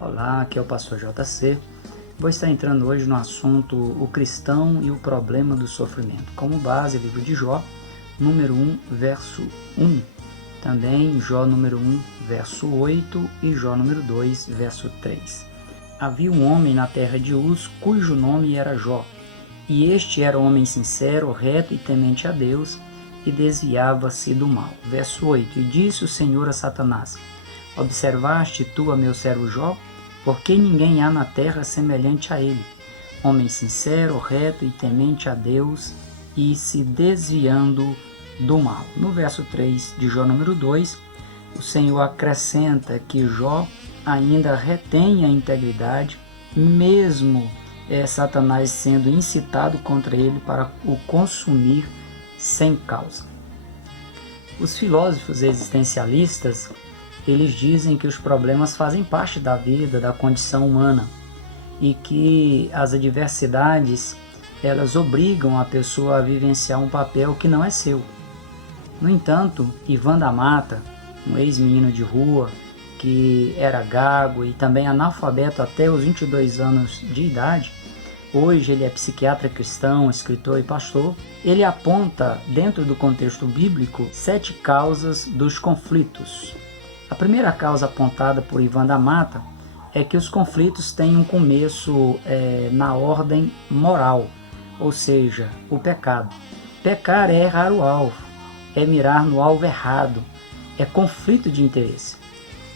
Olá, aqui é o pastor JC. Vou estar entrando hoje no assunto o cristão e o problema do sofrimento. Como base, livro de Jó, número 1, verso 1. Também Jó número 1, verso 8 e Jó número 2, verso 3. Havia um homem na terra de Uz, cujo nome era Jó. E este era homem sincero, reto e temente a Deus, e desviava-se do mal. Verso 8. E disse o Senhor a Satanás: Observaste tu a meu servo Jó? Porque ninguém há na terra semelhante a ele, homem sincero, reto e temente a Deus, e se desviando do mal. No verso 3 de Jó número 2, o Senhor acrescenta que Jó ainda retém a integridade, mesmo Satanás sendo incitado contra ele para o consumir sem causa. Os filósofos existencialistas, eles dizem que os problemas fazem parte da vida, da condição humana, e que as adversidades, elas obrigam a pessoa a vivenciar um papel que não é seu. No entanto, Ivan da Mata, um ex-menino de rua, que era gago e também analfabeto até os 22 anos de idade, hoje ele é psiquiatra cristão, escritor e pastor. Ele aponta, dentro do contexto bíblico, 7 causas dos conflitos. A primeira causa apontada por Ivan da Mata é que os conflitos têm um começo na ordem moral, ou seja, o pecado. Pecar é errar o alvo, é mirar no alvo errado, é conflito de interesse.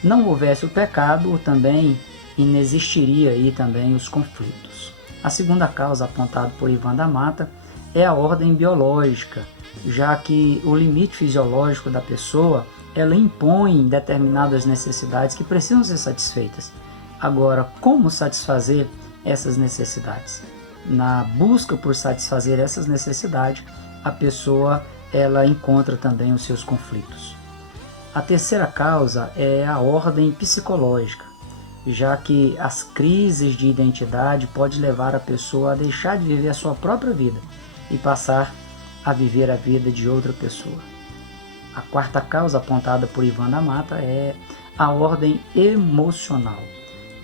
Não houvesse o pecado, também inexistiria aí também os conflitos. A segunda causa apontada por Ivan da Mata é a ordem biológica, já que o limite fisiológico da pessoa, ela impõe determinadas necessidades que precisam ser satisfeitas. Agora, como satisfazer essas necessidades? Na busca por satisfazer essas necessidades, a pessoa ela encontra também os seus conflitos. A terceira causa é a ordem psicológica, já que as crises de identidade podem levar a pessoa a deixar de viver a sua própria vida e passar a viver a vida de outra pessoa. A quarta causa apontada por Ivan da Mata é a ordem emocional,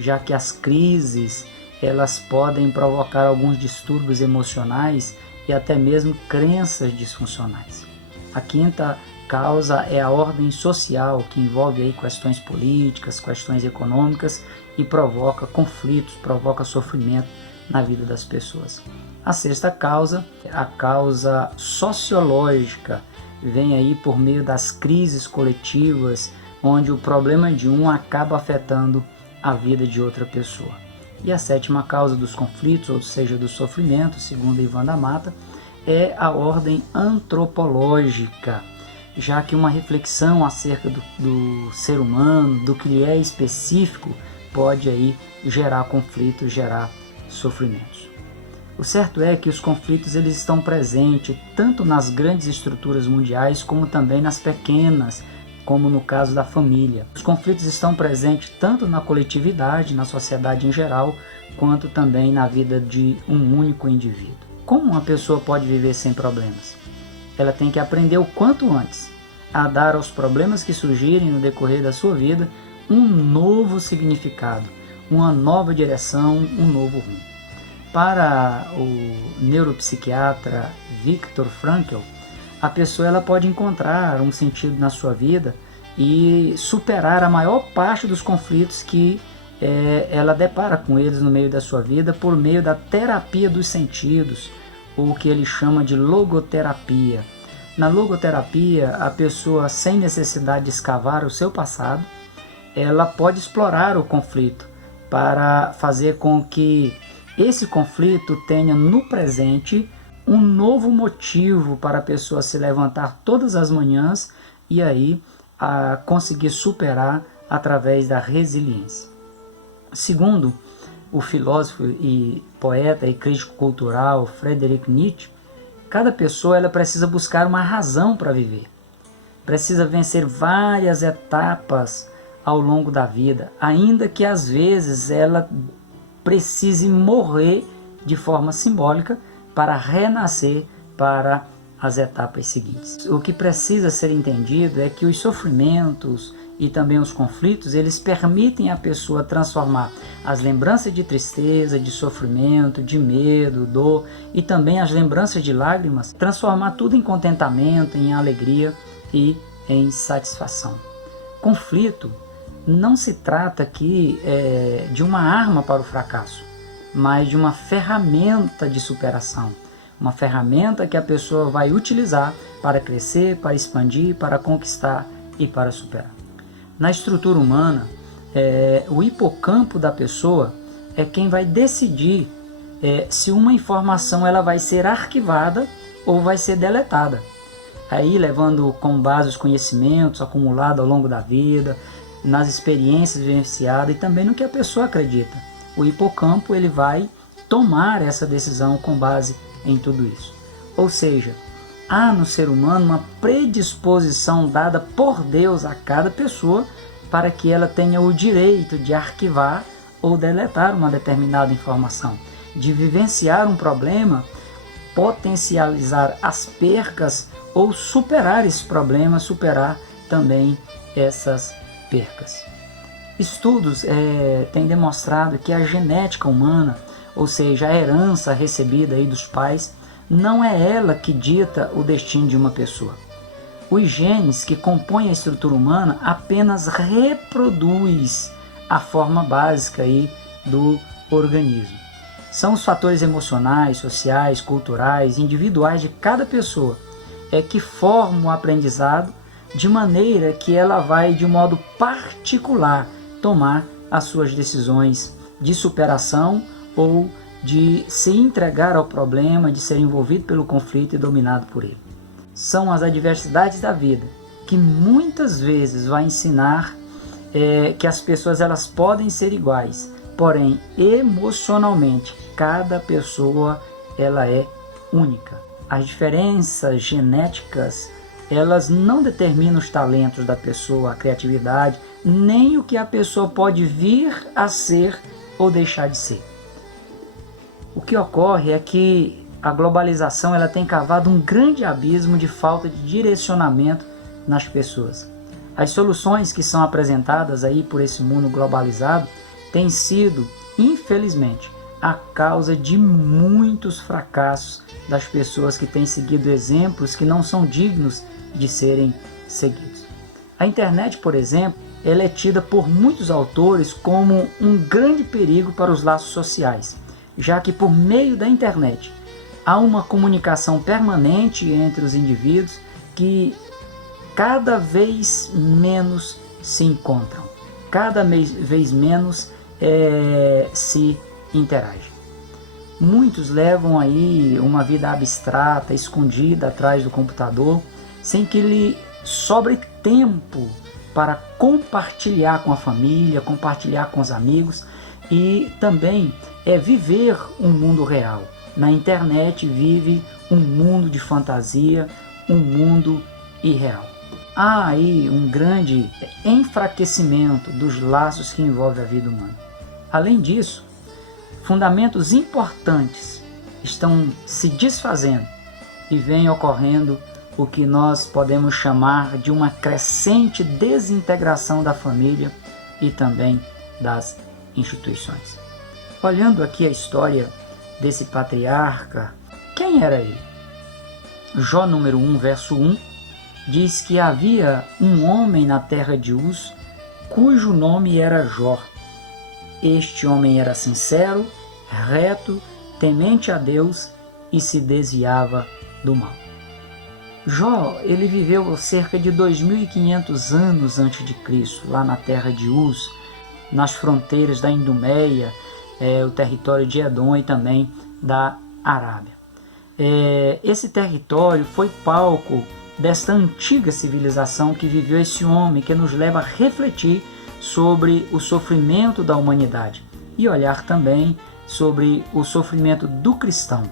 já que as crises elas podem provocar alguns distúrbios emocionais e até mesmo crenças disfuncionais. A quinta causa é a ordem social, que envolve aí questões políticas, questões econômicas e provoca conflitos, provoca sofrimento na vida das pessoas. A sexta causa é a causa sociológica, vem aí por meio das crises coletivas, onde o problema de um acaba afetando a vida de outra pessoa. E a sétima causa dos conflitos, ou seja, do sofrimento, segundo Ivan da Mata, é a ordem antropológica, já que uma reflexão acerca do ser humano, do que lhe é específico, pode aí gerar conflitos, gerar sofrimentos. O certo é que os conflitos eles estão presentes tanto nas grandes estruturas mundiais como também nas pequenas, como no caso da família. Os conflitos estão presentes tanto na coletividade, na sociedade em geral, quanto também na vida de um único indivíduo. Como uma pessoa pode viver sem problemas? Ela tem que aprender o quanto antes a dar aos problemas que surgirem no decorrer da sua vida um novo significado, uma nova direção, um novo rumo. Para o neuropsiquiatra Viktor Frankl, a pessoa ela pode encontrar um sentido na sua vida e superar a maior parte dos conflitos que ela depara com eles no meio da sua vida por meio da terapia dos sentidos, ou o que ele chama de logoterapia. Na logoterapia, a pessoa, sem necessidade de escavar o seu passado, ela pode explorar o conflito para fazer com que esse conflito tenha no presente um novo motivo para a pessoa se levantar todas as manhãs e aí a conseguir superar através da resiliência. Segundo o filósofo e poeta e crítico cultural Friedrich Nietzsche, cada pessoa ela precisa buscar uma razão para viver. Precisa vencer várias etapas ao longo da vida, ainda que às vezes ela precise morrer de forma simbólica para renascer, para as etapas seguintes. O que precisa ser entendido é que os sofrimentos e também os conflitos, eles permitem à pessoa transformar as lembranças de tristeza, de sofrimento, de medo, dor e também as lembranças de lágrimas, transformar tudo em contentamento, em alegria e em satisfação. Conflito não se trata aqui de uma arma para o fracasso, mas de uma ferramenta de superação. Uma ferramenta que a pessoa vai utilizar para crescer, para expandir, para conquistar e para superar. Na estrutura humana, o hipocampo da pessoa é quem vai decidir se uma informação ela vai ser arquivada ou vai ser deletada. Aí levando como base os conhecimentos acumulados ao longo da vida, nas experiências vivenciadas e também no que a pessoa acredita. O hipocampo ele vai tomar essa decisão com base em tudo isso. Ou seja, há no ser humano uma predisposição dada por Deus a cada pessoa para que ela tenha o direito de arquivar ou deletar uma determinada informação, de vivenciar um problema, potencializar as percas ou superar esse problema, superar também essas percas. Estudos têm demonstrado que a genética humana, ou seja, a herança recebida aí dos pais, não é ela que dita o destino de uma pessoa. Os genes que compõem a estrutura humana apenas reproduz a forma básica aí do organismo. São os fatores emocionais, sociais, culturais, individuais de cada pessoa que formam o aprendizado de maneira que ela vai, de modo particular, tomar as suas decisões de superação ou de se entregar ao problema, de ser envolvido pelo conflito e dominado por ele. São as adversidades da vida que muitas vezes vai ensinar que as pessoas elas podem ser iguais, porém emocionalmente cada pessoa ela é única. As diferenças genéticas elas não determinam os talentos da pessoa, a criatividade, nem o que a pessoa pode vir a ser ou deixar de ser. O que ocorre é que a globalização ela tem cavado um grande abismo de falta de direcionamento nas pessoas. As soluções que são apresentadas aí por esse mundo globalizado têm sido, infelizmente, a causa de muitos fracassos das pessoas que têm seguido exemplos que não são dignos de serem seguidos. A internet, por exemplo, ela é tida por muitos autores como um grande perigo para os laços sociais, já que por meio da internet há uma comunicação permanente entre os indivíduos que cada vez menos se encontram, cada vez menos se interagem. Muitos levam aí uma vida abstrata, escondida atrás do computador, sem que lhe sobre tempo para compartilhar com a família, compartilhar com os amigos e também viver um mundo real. Na internet vive um mundo de fantasia, um mundo irreal. Há aí um grande enfraquecimento dos laços que envolvem a vida humana. Além disso, fundamentos importantes estão se desfazendo e vem ocorrendo o que nós podemos chamar de uma crescente desintegração da família e também das instituições. Olhando aqui a história desse patriarca, quem era ele? Jó número 1, verso 1, diz que havia um homem na terra de Uz, cujo nome era Jó. Este homem era sincero, reto, temente a Deus e se desviava do mal. Jó, ele viveu cerca de 2.500 anos antes de Cristo, lá na terra de Uz, nas fronteiras da Idumeia, o território de Edom e também da Arábia. Esse território foi palco desta antiga civilização que viveu esse homem, que nos leva a refletir sobre o sofrimento da humanidade e olhar também sobre o sofrimento do cristão.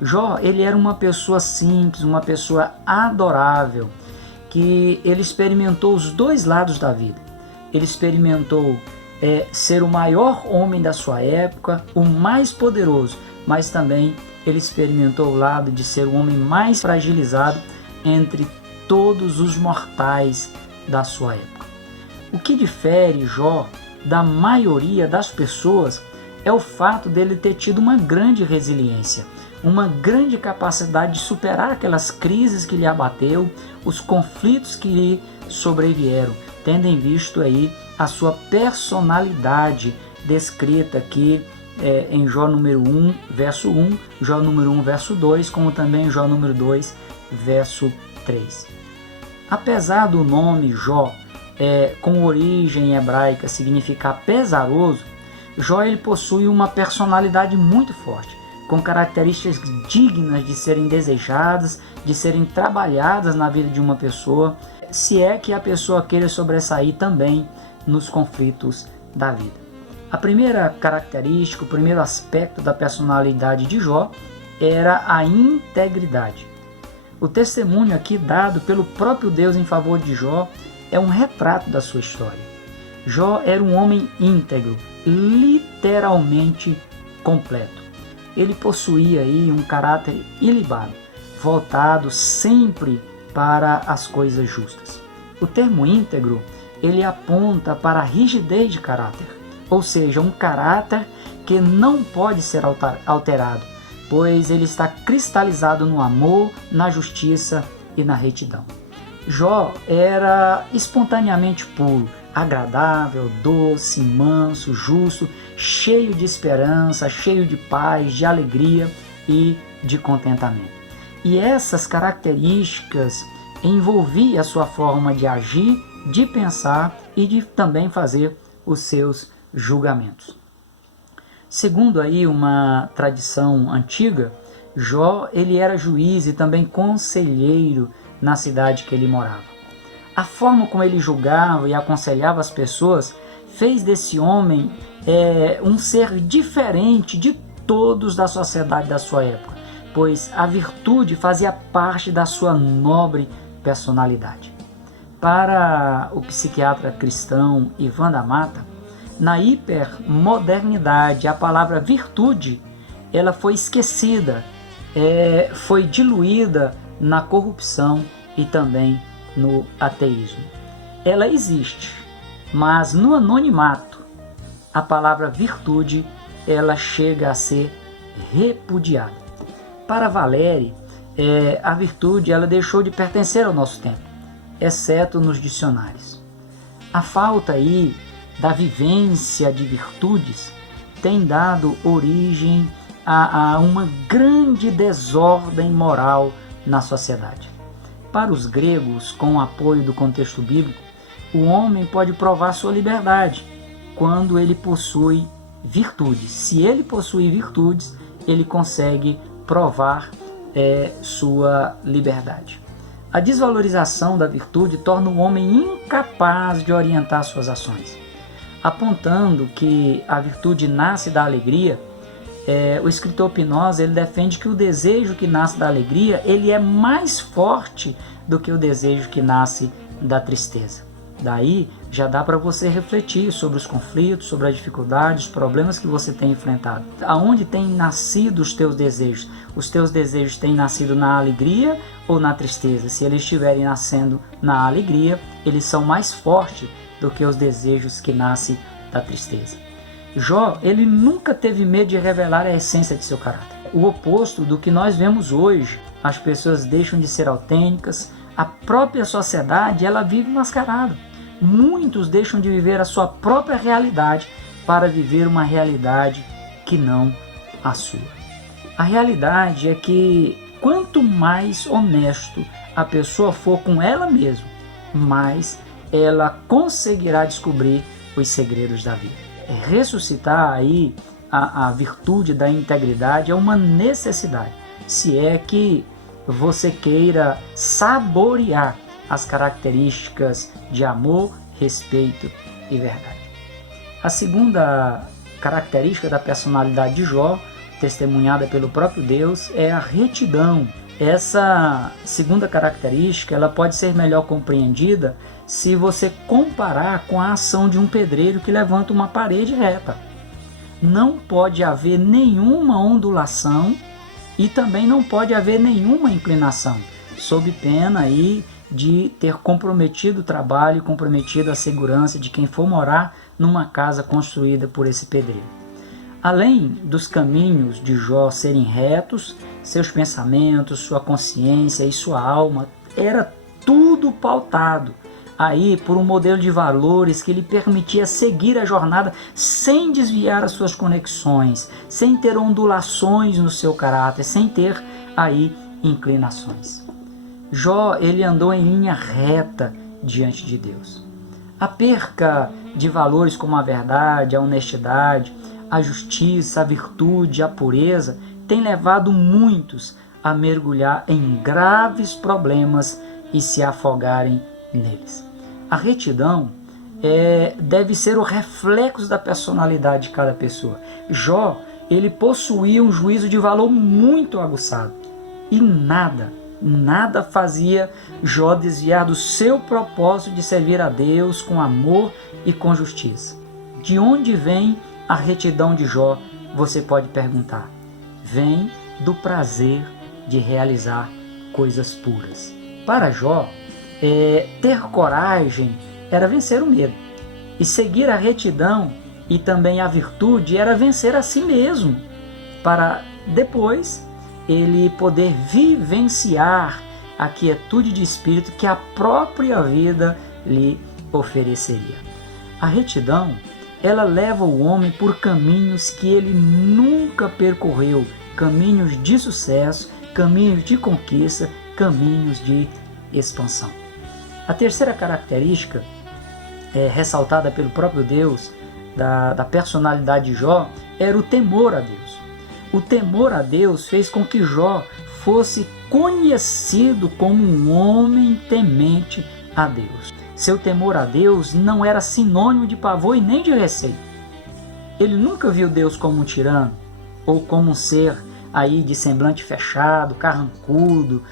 Jó, ele era uma pessoa simples, uma pessoa adorável, que ele experimentou os dois lados da vida. Ele experimentou ser o maior homem da sua época, o mais poderoso, mas também ele experimentou o lado de ser o homem mais fragilizado entre todos os mortais da sua época. O que difere Jó da maioria das pessoas é o fato dele ter tido uma grande resiliência, uma grande capacidade de superar aquelas crises que lhe abateu, os conflitos que lhe sobrevieram, tendo em visto aí a sua personalidade descrita aqui em Jó número 1, verso 1, Jó número 1, verso 2, como também Jó número 2, verso 3. Apesar do nome Jó, com origem hebraica, significar pesaroso, Jó ele possui uma personalidade muito forte, com características dignas de serem desejadas, de serem trabalhadas na vida de uma pessoa, se é que a pessoa queira sobressair também nos conflitos da vida. A primeira característica, o primeiro aspecto da personalidade de Jó era a integridade. O testemunho aqui dado pelo próprio Deus em favor de Jó é um retrato da sua história. Jó era um homem íntegro, literalmente completo. Ele possuía aí um caráter ilibado, voltado sempre para as coisas justas. O termo íntegro, ele aponta para a rigidez de caráter, ou seja, um caráter que não pode ser alterado, pois ele está cristalizado no amor, na justiça e na retidão. Jó era espontaneamente puro, agradável, doce, manso, justo, cheio de esperança, cheio de paz, de alegria e de contentamento. E essas características envolviam a sua forma de agir, de pensar e de também fazer os seus julgamentos. Segundo aí uma tradição antiga, Jó ele era juiz e também conselheiro na cidade que ele morava. A forma como ele julgava e aconselhava as pessoas fez desse homem um ser diferente de todos da sociedade da sua época, pois a virtude fazia parte da sua nobre personalidade. Para o psiquiatra cristão Ivan da Mata, na hipermodernidade, a palavra virtude ela foi esquecida, foi diluída na corrupção e também no ateísmo. Ela existe, mas no anonimato, a palavra virtude ela chega a ser repudiada. Para Valéry, a virtude ela deixou de pertencer ao nosso tempo, exceto nos dicionários. A falta aí da vivência de virtudes tem dado origem a uma grande desordem moral na sociedade. Para os gregos, com o apoio do contexto bíblico, o homem pode provar sua liberdade quando ele possui virtudes. Se ele possui virtudes, ele consegue provar sua liberdade. A desvalorização da virtude torna o homem incapaz de orientar suas ações. Apontando que a virtude nasce da alegria, o escritor Spinoza ele defende que o desejo que nasce da alegria ele é mais forte do que o desejo que nasce da tristeza. Daí já dá para você refletir sobre os conflitos, sobre as dificuldades, os problemas que você tem enfrentado. Aonde tem nascido os teus desejos? Os teus desejos têm nascido na alegria ou na tristeza? Se eles estiverem nascendo na alegria, eles são mais fortes do que os desejos que nascem da tristeza. Jó, ele nunca teve medo de revelar a essência de seu caráter. O oposto do que nós vemos hoje, as pessoas deixam de ser autênticas, a própria sociedade ela vive mascarada. Muitos deixam de viver a sua própria realidade para viver uma realidade que não a sua. A realidade é que quanto mais honesto a pessoa for com ela mesma, mais ela conseguirá descobrir os segredos da vida. Ressuscitar aí a virtude da integridade é uma necessidade, se é que você queira saborear as características de amor, respeito e verdade. A segunda característica da personalidade de Jó, testemunhada pelo próprio Deus, é a retidão. Essa segunda característica ela pode ser melhor compreendida se você comparar com a ação de um pedreiro que levanta uma parede reta. Não pode haver nenhuma ondulação E também não pode haver nenhuma inclinação, sob pena aí de ter comprometido o trabalho, comprometido a segurança de quem for morar numa casa construída por esse pedreiro. Além dos caminhos de Jó serem retos, seus pensamentos, sua consciência e sua alma era tudo pautado aí por um modelo de valores que lhe permitia seguir a jornada sem desviar as suas conexões, sem ter ondulações no seu caráter, sem ter aí inclinações. Jó, ele andou em linha reta diante de Deus. A perca de valores como a verdade, a honestidade, a justiça, a virtude, a pureza tem levado muitos a mergulhar em graves problemas e se afogarem neles. A retidão deve ser o reflexo da personalidade de cada pessoa. Jó, ele possuía um juízo de valor muito aguçado e nada fazia Jó desviar do seu propósito de servir a Deus com amor e com justiça. De onde vem a retidão de Jó? Você pode perguntar. Vem do prazer de realizar coisas puras. Para Jó, ter coragem era vencer o medo. E seguir a retidão e também a virtude era vencer a si mesmo, para depois ele poder vivenciar a quietude de espírito que a própria vida lhe ofereceria. A retidão, ela leva o homem por caminhos que ele nunca percorreu, caminhos de sucesso, caminhos de conquista, caminhos de expansão. A terceira característica, ressaltada pelo próprio Deus, da personalidade de Jó, era o temor a Deus. O temor a Deus fez com que Jó fosse conhecido como um homem temente a Deus. Seu temor a Deus não era sinônimo de pavor e nem de receio. Ele nunca viu Deus como um tirano ou como um ser aí de semblante fechado, carrancudo,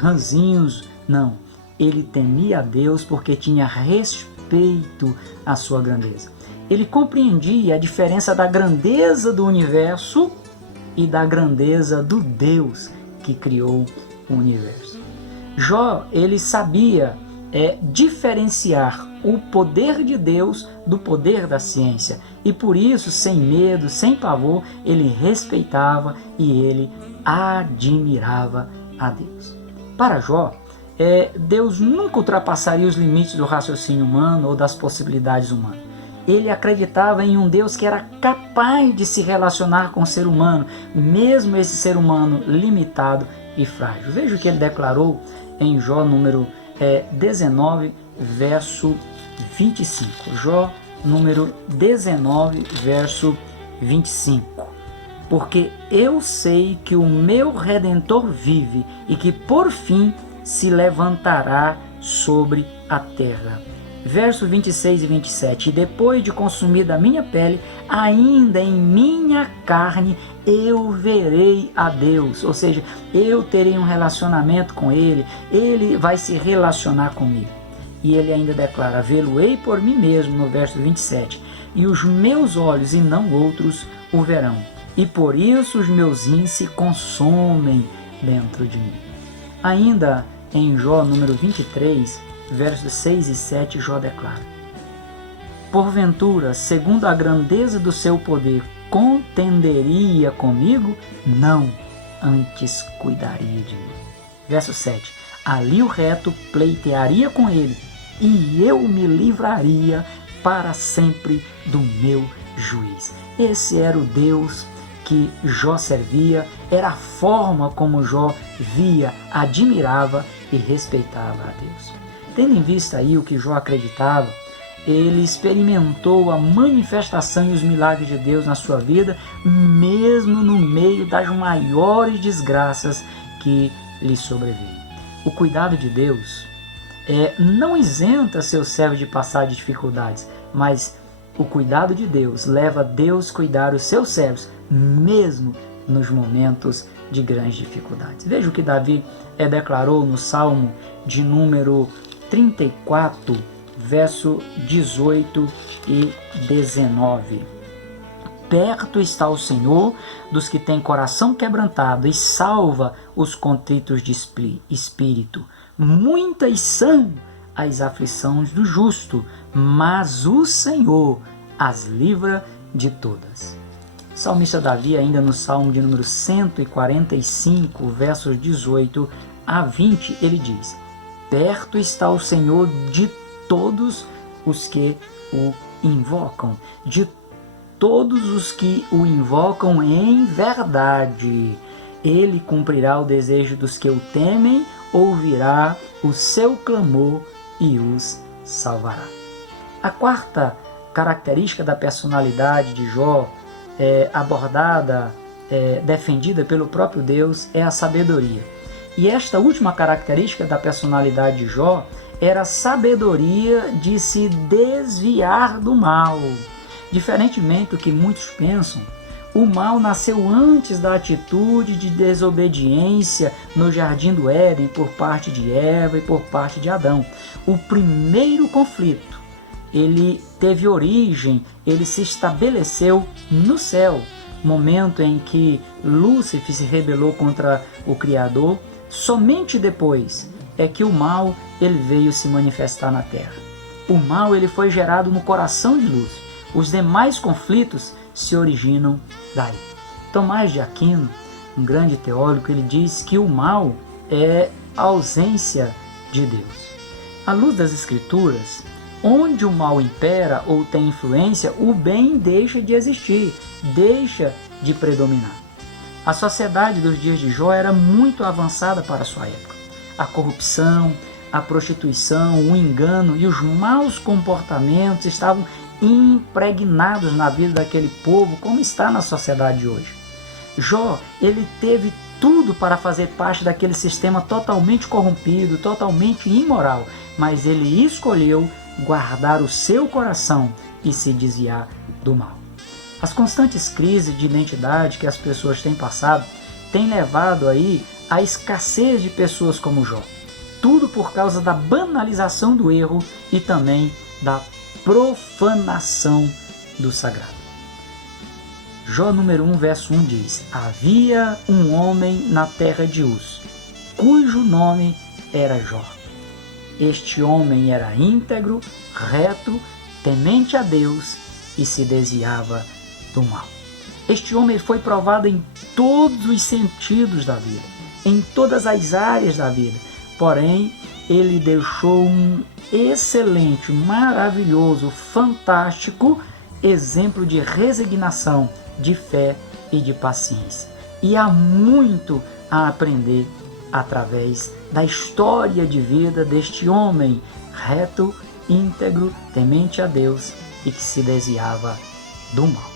ranzinhos. Não. Ele temia a Deus porque tinha respeito à sua grandeza. Ele compreendia a diferença da grandeza do universo e da grandeza do Deus que criou o universo. Jó, ele sabia diferenciar o poder de Deus do poder da ciência. E por isso, sem medo, sem pavor, ele respeitava e ele admirava a Deus. Para Jó, Deus nunca ultrapassaria os limites do raciocínio humano ou das possibilidades humanas. Ele acreditava em um Deus que era capaz de se relacionar com o ser humano, mesmo esse ser humano limitado e frágil. Veja o que ele declarou em Jó número 19, verso 25. Jó número 19, verso 25. Porque eu sei que o meu Redentor vive e que por fim se levantará sobre a terra. Verso 26 e 27. E depois de consumida a minha pele, ainda em minha carne eu verei a Deus. Ou seja, eu terei um relacionamento com Ele, Ele vai se relacionar comigo. E ele ainda declara, vê-lo-ei por mim mesmo, no verso 27. E os meus olhos e não outros o verão. E por isso os meus rins se consomem dentro de mim. Ainda em Jó número 23, versos 6 e 7, Jó declara: porventura, segundo a grandeza do seu poder, contenderia comigo? Não, antes cuidaria de mim. Verso 7, ali o reto pleitearia com ele, e eu me livraria para sempre do meu juiz. Esse era o Deus que Jó servia, era a forma como Jó via, admirava e respeitava a Deus. Tendo em vista aí o que Jó acreditava, ele experimentou a manifestação e os milagres de Deus na sua vida, mesmo no meio das maiores desgraças que lhe sobreveio. O cuidado de Deus não isenta seu servo de passar de dificuldades, mas o cuidado de Deus leva Deus a cuidar os seus servos, mesmo nos momentos de grandes dificuldades. Veja o que Davi declarou no Salmo de número 34, verso 18 e 19. perto está o Senhor dos que têm coração quebrantado e salva os contritos de espírito. Muitas são as aflições do justo, mas o Senhor as livra de todas. O salmista Davi, ainda no Salmo de número 145, versos 18 a 20, ele diz: perto está o Senhor de todos os que o invocam, de todos os que o invocam em verdade. Ele cumprirá o desejo dos que o temem, ouvirá o seu clamor e os salvará. A quarta característica da personalidade de Jó, defendida pelo próprio Deus, é a sabedoria. E esta última característica da personalidade de Jó era a sabedoria de se desviar do mal. Diferentemente do que muitos pensam, o mal nasceu antes da atitude de desobediência no jardim do Éden por parte de Eva e por parte de Adão. O primeiro conflito, ele teve origem, ele se estabeleceu no céu, momento em que Lúcifer se rebelou contra o Criador. Somente depois é que o mal ele veio se manifestar na terra. O mal ele foi gerado no coração de Lúcifer. Os demais conflitos se originam daí. Tomás de Aquino, um grande teólogo, ele diz que o mal é a ausência de Deus. À luz das Escrituras, onde o mal impera ou tem influência, o bem deixa de existir, deixa de predominar. A sociedade dos dias de Jó era muito avançada para a sua época. A corrupção, a prostituição, o engano e os maus comportamentos estavam impregnados na vida daquele povo, como está na sociedade de hoje. Jó, ele teve tudo para fazer parte daquele sistema totalmente corrompido, totalmente imoral, mas ele escolheu guardar o seu coração e se desviar do mal. As constantes crises de identidade que as pessoas têm passado têm levado aí à escassez de pessoas como Jó. Tudo por causa da banalização do erro e também da profanação do sagrado. Jó número 1, verso 1 diz: havia um homem na terra de Uz, cujo nome era Jó. Este homem era íntegro, reto, temente a Deus e se desviava do mal. Este homem foi provado em todos os sentidos da vida, em todas as áreas da vida. Porém, ele deixou um excelente, maravilhoso, fantástico exemplo de resignação, de fé e de paciência. E há muito a aprender através da história de vida deste homem reto, íntegro, temente a Deus e que se desviava do mal.